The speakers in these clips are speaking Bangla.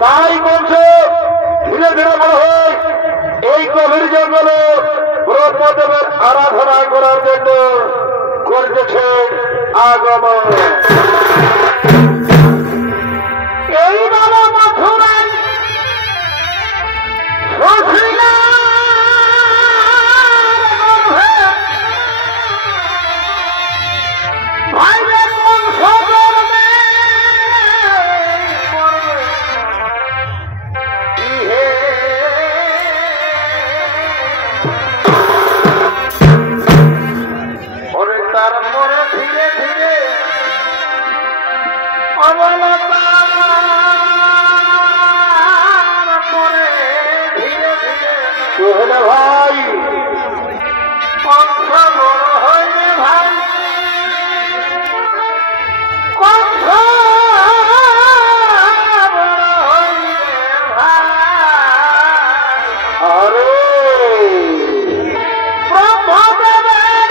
তাই বলছে ধীরে ধীরে বড় হয় এই গভীর জঙ্গলে ব্রহ্মদেবের আরাধনা করার জন্য করতেছে আগমন। এই বাবা মথুরাই তারপরে ধীরে ধীরে পরে ধীরে ধীরে সোহেল ভাই কংস বড় হইলে ভাই কংস বড় হইলে ভাই আরে ব্রহ্মদেবের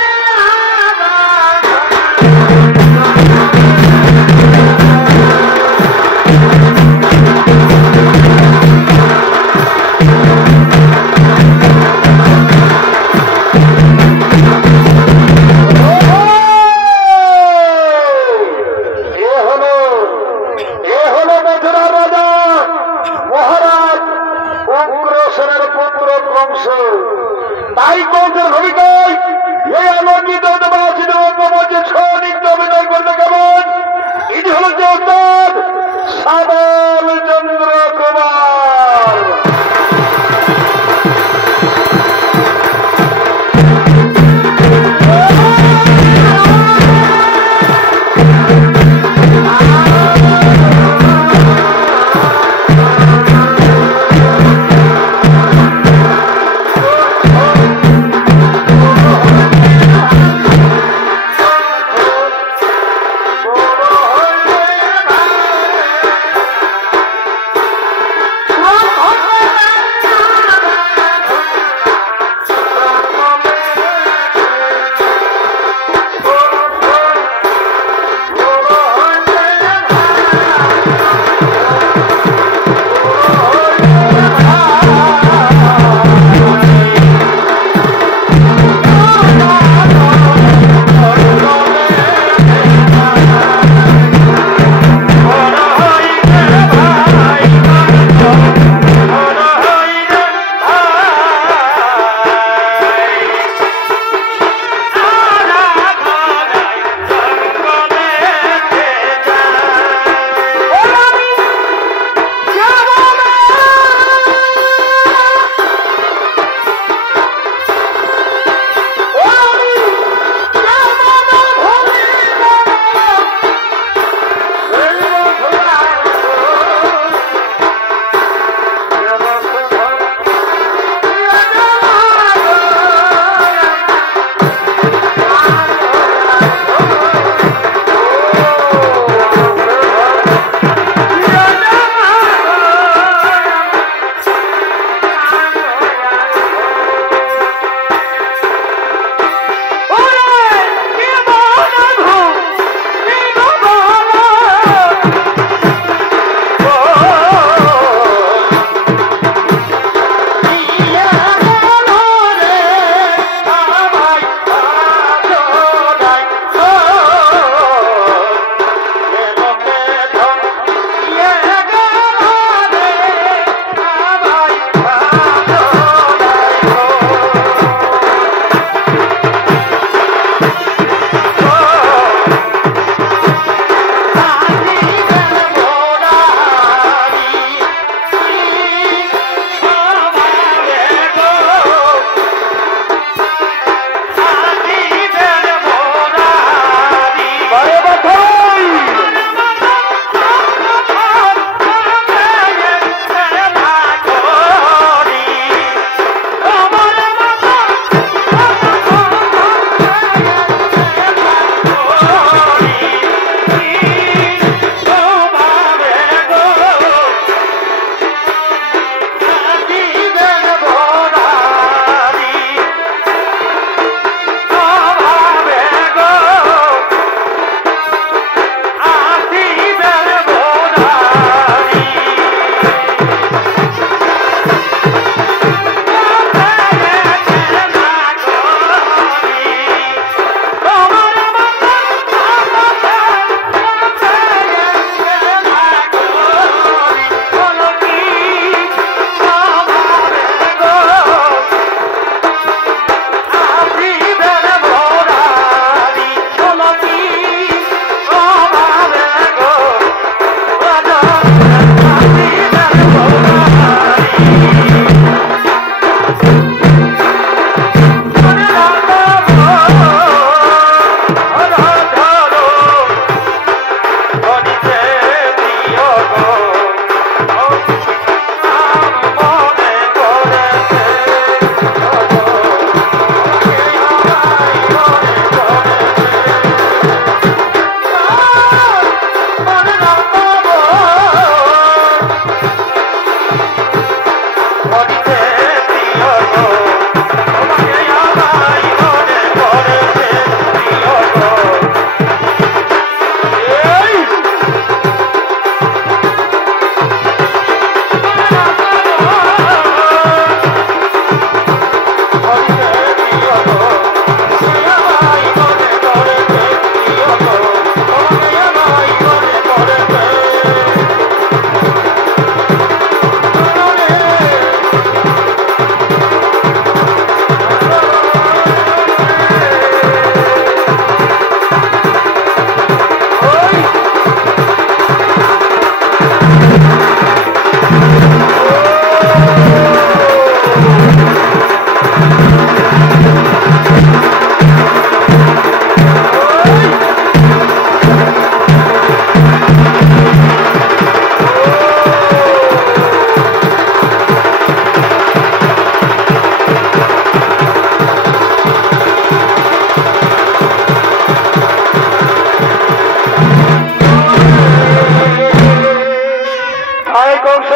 হায় কংস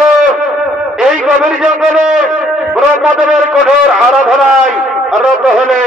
এই গভীর জঙ্গলে ব্রহ্মদেবের কঠোর আরাধনায় রত হলে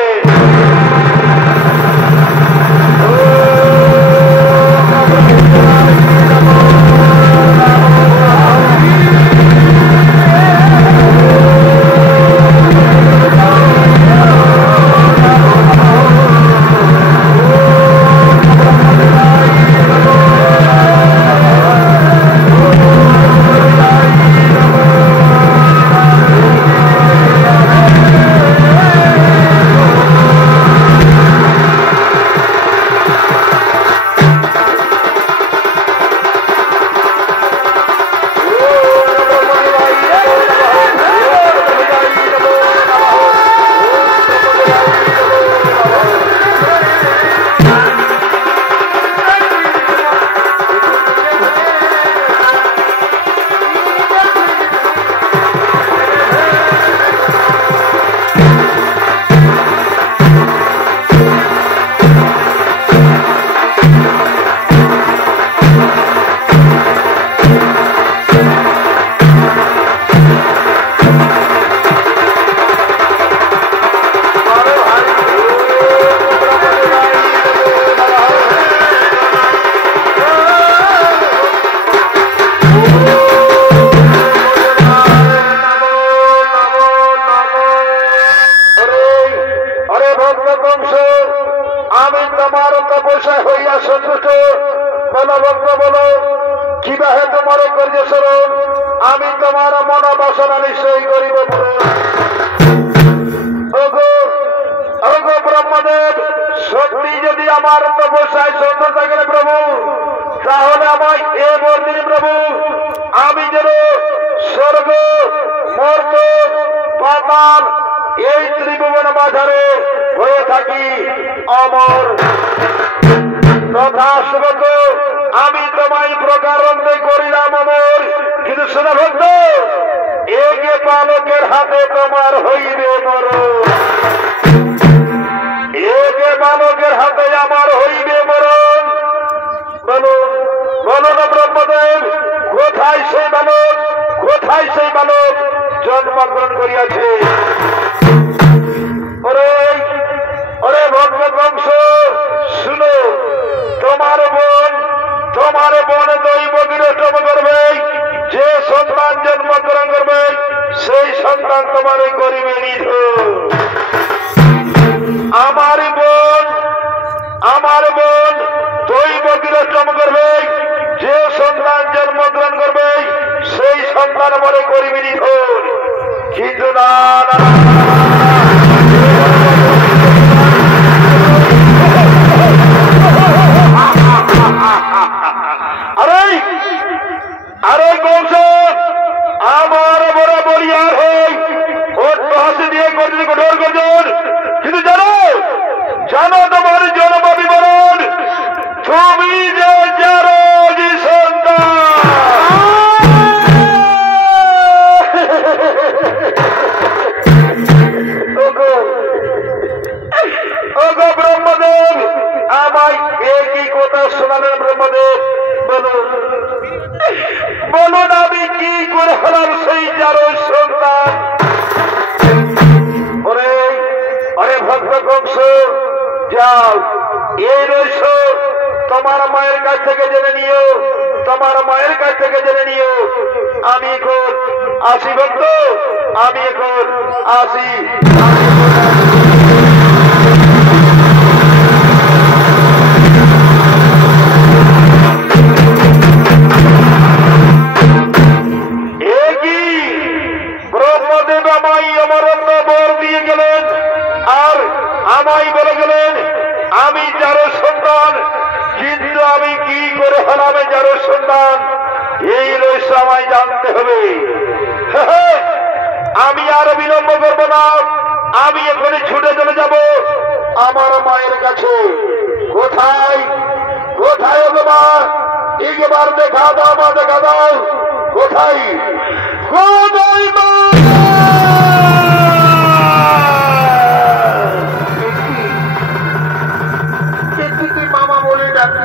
মামা বলে ডাকে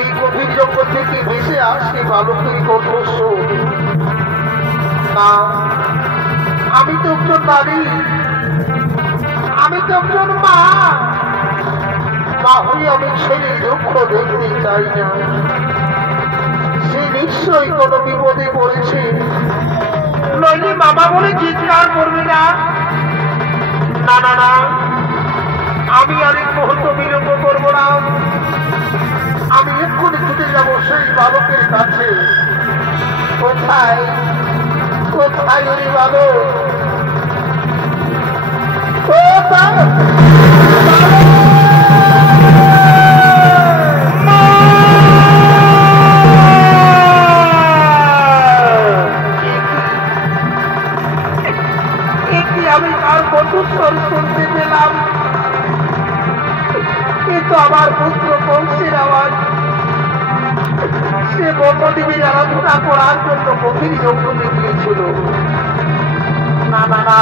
এই গভীর জঙ্গল থেকে ভেসে আসে বালকের কণ্ঠস্বর। না, আমি তো একজন নারী, আমি তো একজন মা। মা হয়ে আমি ছেলে দুঃখ দেখতে চাই না। সে নিশ্চয়ই কোনো বিপদে পড়েছে, নইলে মামা বলে চিৎকার করবে না। না না না, আমি আর এক মুহূর্ত বিলম্ব করবো না। আমি এক্ষুনি ছুটে যাবো সেই বালকের কাছে। কোথায় কোথায় ওই বালক? কোথায়? আমি তার কণ্ঠস্বর শুনতে পেলাম। কিন্তু আমার পুত্র কংসের আওয়াজ। সে ব্রহ্মদেবীর আরাধনা করার জন্য গভীর জঙ্গলে গিয়েছিল। না না না,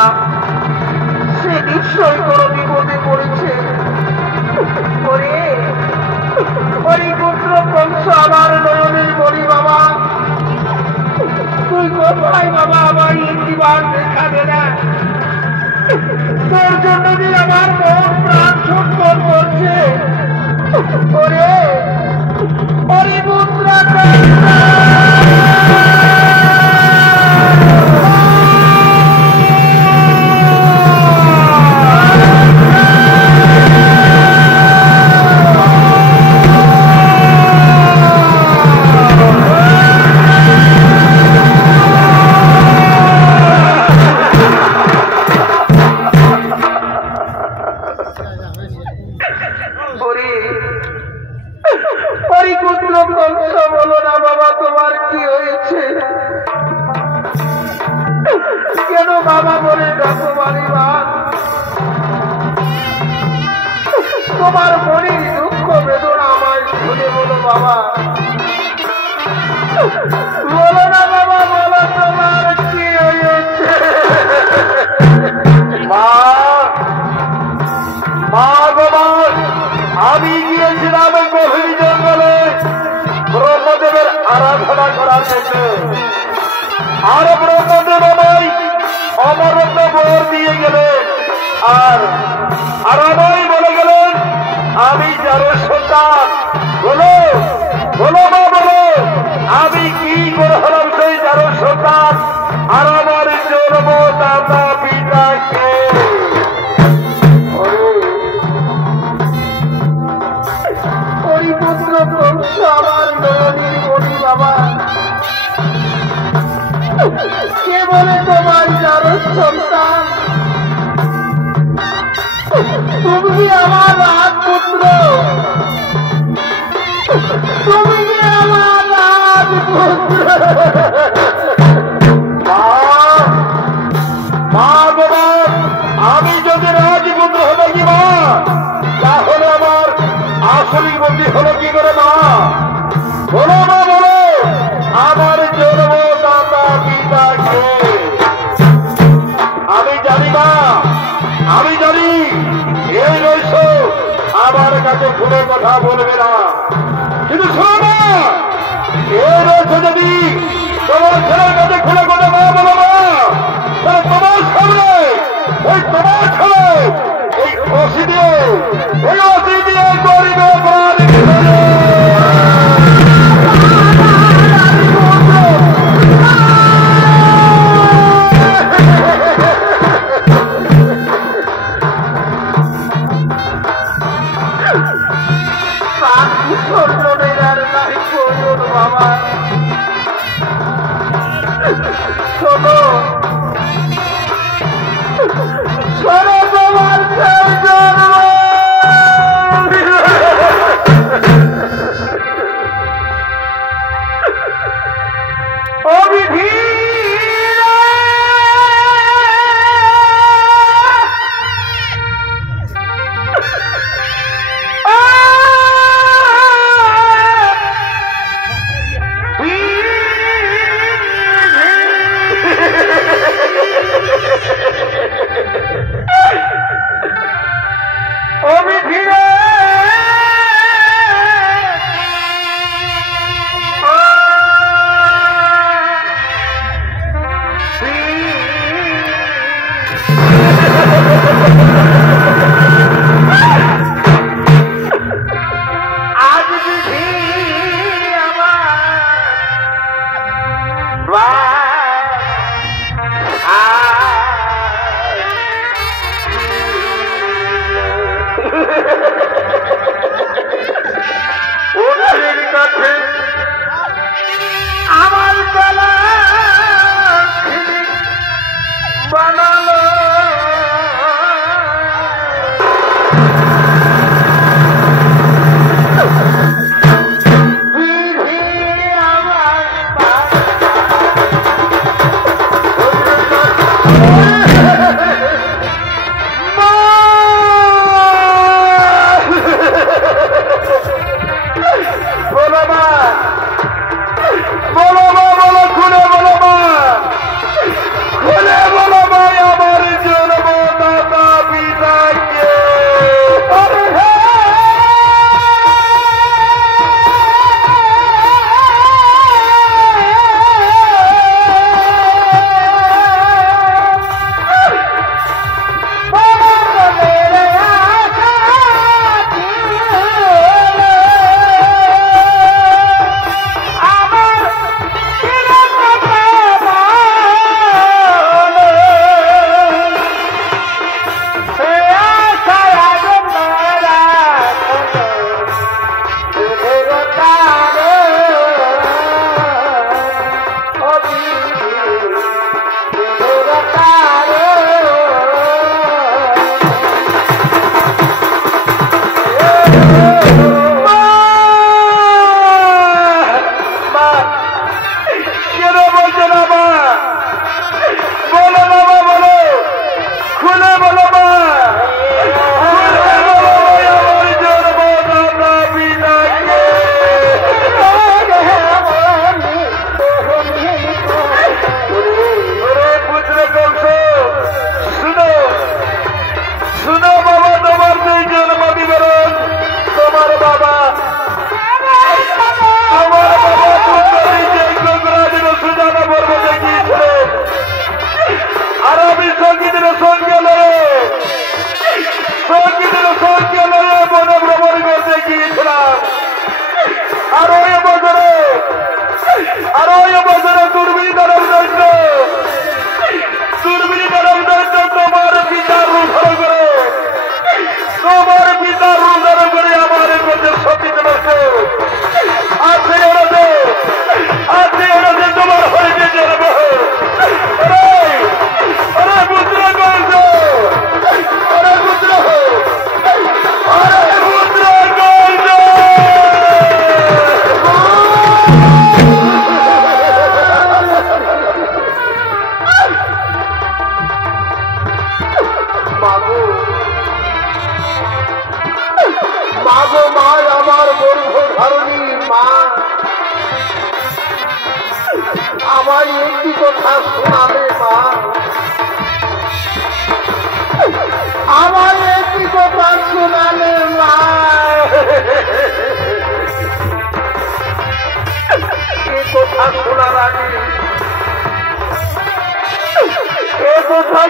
সে নিশ্চয়ই কোনো বিপদে পড়েছে। ওরে ওরে পুত্র কংস, আমার নয়নের মণি বাবা, তুই কোথায় বাবা? আমার একটিবার দেখা দে না। তোর জন্য যে আমার মন প্রাণ ছটফট করছে। ওরে ওরে পুত্র বলো না বাবা, তোমার কি হয়েছে? কেন বাবা বলে ডাকো মারিবা? তোমার মনের দুঃখ বেদনা আমায় শুনে বলো বাবা। বলো না বাবা, বলো তোমার কি হয়েছে? মা মা গো মা, আমি গিয়েছিলাম গভীর জঙ্গলে ব্রহ্মদেবের আরাধনা করার জন্য। আর ব্রহ্মদেব আমায় অমরত্ব বর দিয়ে গেলেন। আর আমায় বলে গেলেন আমি যার সন্তান। বলো বলো মা, বলো আমি কি করে হলাম সেই যার সন্তান? আর আমার জন্মদাতা পিতাকে পুত্র কংস, আমার নয়নের মণি বাবা, কে বলে তোমার যার সন্তান? তুমি আমার রাত পুত্র, তুমি আমার রাত পুত্র। মা বাবা, আমি যদি রাজপুত্র হতে কি মা, তাহলে আমার আসলি বন্দি হলো কি করে মা? বলো মা, বলো আমার জন্মদাতা পিতাকে। আমি জানি মা, আমি জানি এই রহস্য আমার কাছে খুলে কথা বলবে না। কিন্তু শোনো না, এই রহস্য যদি তোমার ছেলের কাছে খুলে কথা না বলো না, তাহলে তোমার সামনে ওই তোমার ছেলে এই অসি দিয়ে গরিবে প্রাণী বাবা শোনো, শোনো তোমার ওদের কাছে আমার বেলা বানালো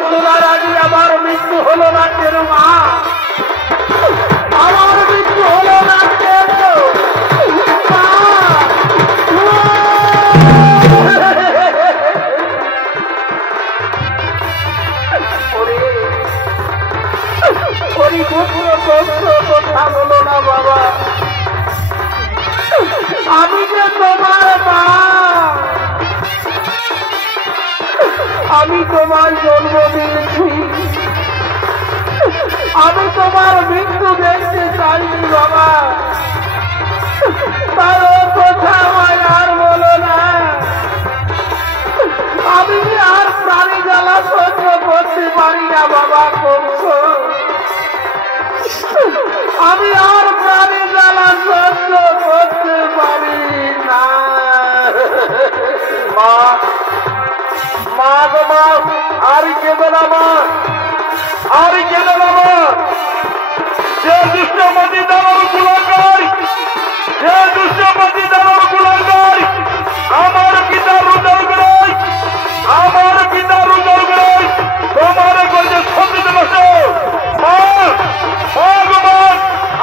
শোনার আগে আমার মৃত্যু হলো না কেন মা? আমার মৃত্যু হলো না কেন মা? কথা বলো না বাবা, আমি যে তোমার মা, আমি তোমার জন্ম দিয়েছি, আমি তোমার মৃত্যু দেখতে চাইনি বাবা, তার কথা আমায় আর বলো না। আমি আর প্রাণী জ্বালা সহ্য করতে পারি না বাবা, কংস, আমি আর প্রাণী জ্বালা সহ্য করতে পারি না। মা, মা গো মা, আর কেঁদো না মা, আর কেঁদো না মা। যে দুষ্টপতি দানব কুলাঙ্গার, যে দুষ্টপতি দানব কুলাঙ্গার আমার পিতার হৃদয় গ্রহ, আমার পিতার হৃদয় গ্রহ তোমার গঞ্জে সত্যি বসে। মা, ভগবান,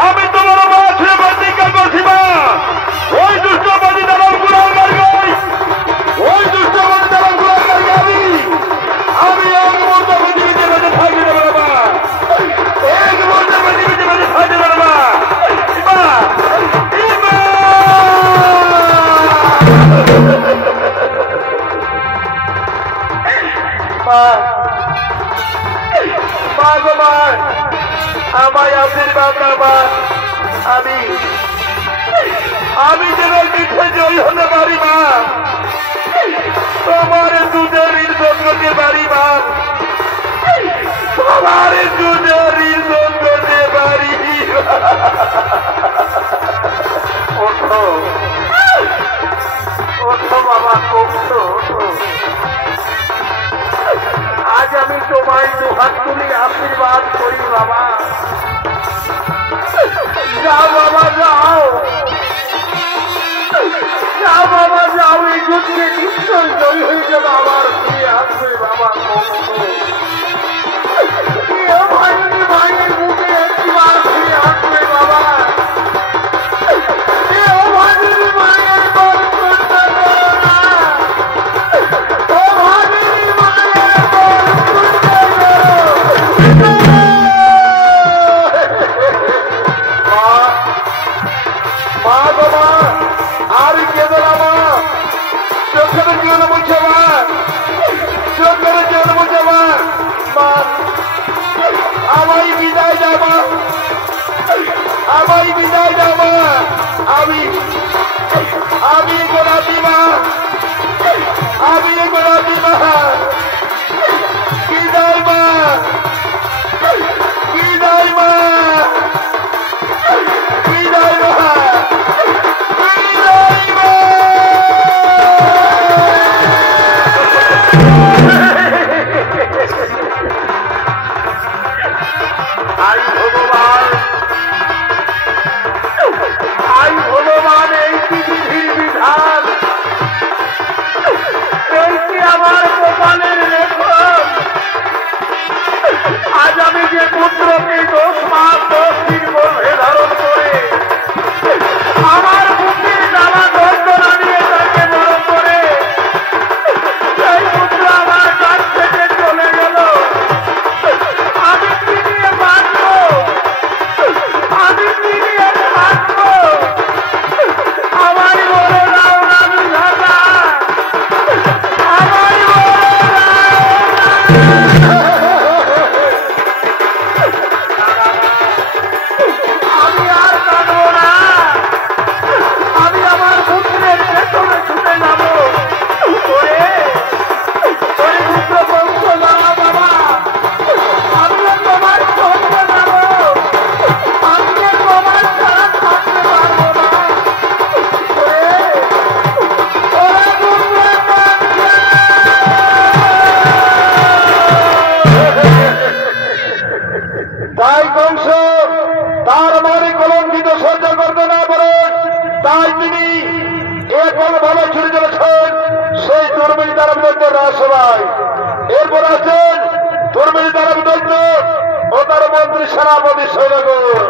আমি তোমার মা ছেলে প্রতিজ্ঞা করছি মা, ওই দুষ্টপতি দানব কুলাঙ্গার, ওই দুষ্ট আমায় আশীর্বাদ আমার আমি যেন পিঠে জয় হতে পারি মা তোমার দুধের ইজ্জত করতে পারি মা তোমার দুধের ইজ্জত করতে পারি ওঠো ওঠো বাবা ওঠো আজ আমি তোমায় দুহাত তুলি আশীর্বাদ করি বাবা যাও বাবা যাও যাও বাবা যাও এই যুদ্ধে নিশ্চয় জয় হয়ে যাবে আবার ফিরে আসবে বাবা ভাইনি ভাইয়ের মুখে একটিবার ফিরে আসবে বাবা ভাইনি ভাইয়ের বল করতে দেবো না ভাইনি ভাইয়ের বল করতে দেবো মা বাবা আর কেঁদে না মা চোখের জল মুছে মা চোখের জল মুছে মা আমায় বিদায় দাও মা আমায় বিদায় দাও মা আমি গোলাপি মা আমি গোলাপি মা বিদায় মা বিদায় মা বিদায় মা ভগবান এই পৃথিবীর বিধান এই আমার কপালের লেখন আজ আমি যে পুত্রকে 10 মাস 10 দিন গর্ভে ধারণ করে আমার বুকের জ্বালা যন্ত্রণা নিয়ে তাকে বড় করে সেই পুত্র আমার কাছ থেকে চলে গেল আমি কি নিয়ে বাঁচবো আমি কি নিয়ে বাঁচবো আমার বড় রাও রামি ভাষা আমার আমি আর কাঁদবো না আমি আমার পুত্রের পেছনে ছুটে যাবো ওরে পুত্র বংশ যাওয়া বাবা আমিও তোমার সঙ্গে যাবো আমিও তোমার ছাড়া থাকতে পারবো না তাই বংশ তার মানে কলঙ্কিত সহ্য করতে না পারে তাই তিনি এখন ভালো ছুটে চলেছেন সেই দুর্মিল দ্বারা বিদগ্ধ রাজসভায় এরপর আছেন দুর্মিল দ্বারা বিদগ্ধ ও তার মন্ত্রী সেনাপতি সৈন্যগণ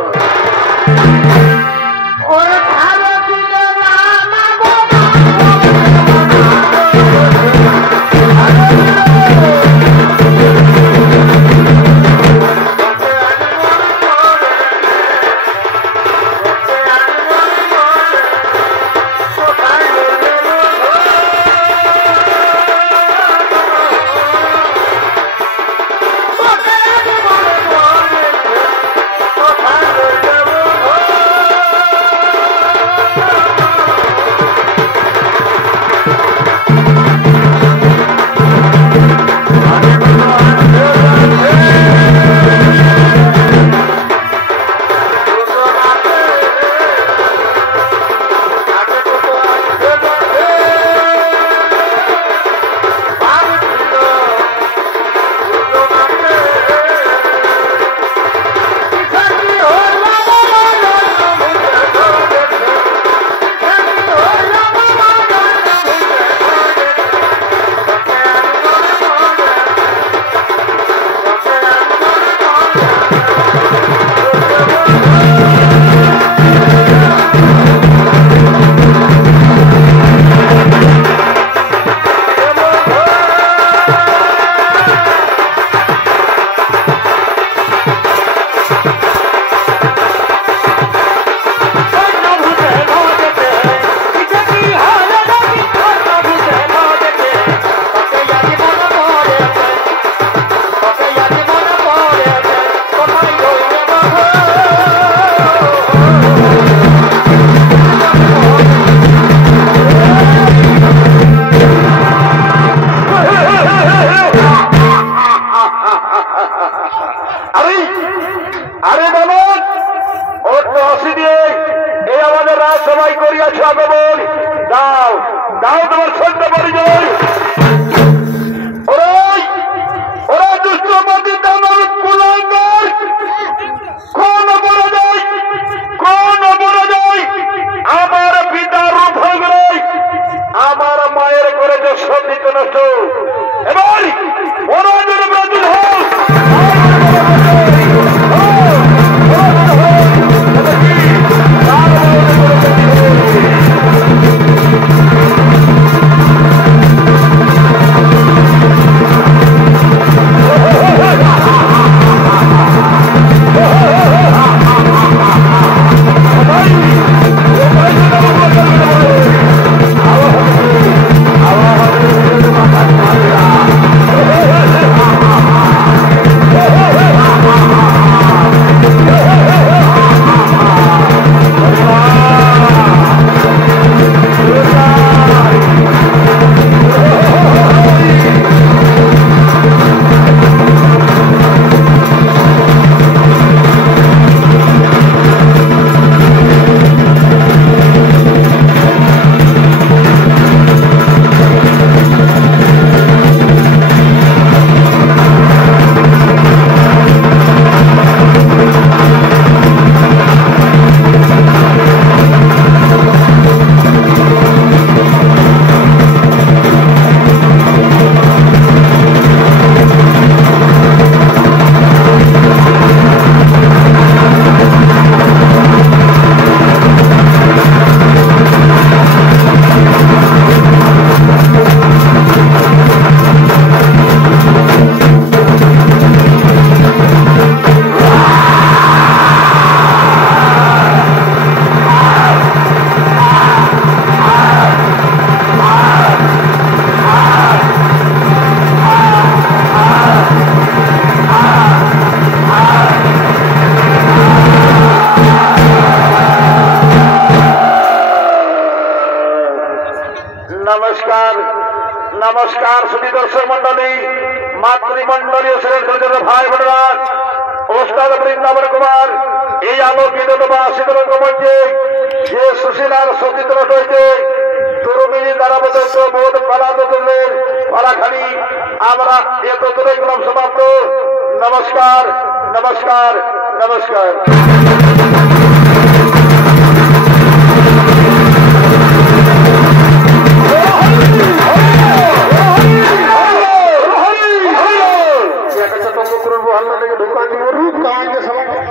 নমস্কার সুধী দর্শক মন্ডলী, মাতৃমন্ডলী ও শ্রেষ্ঠ ভাই বোনেরা, ওস্তাদ বৃন্দাবন কুমার এই আলোকিত শীতল মঞ্চে যে সুশীলার সচিত্র রয়েছে তরুণী দ্বারা পর্যন্ত বোধ পালাদের পালাখানি আমরা একত্রে গেলাম সমাপ্ত। নমস্কার নমস্কার নমস্কার। ढुकान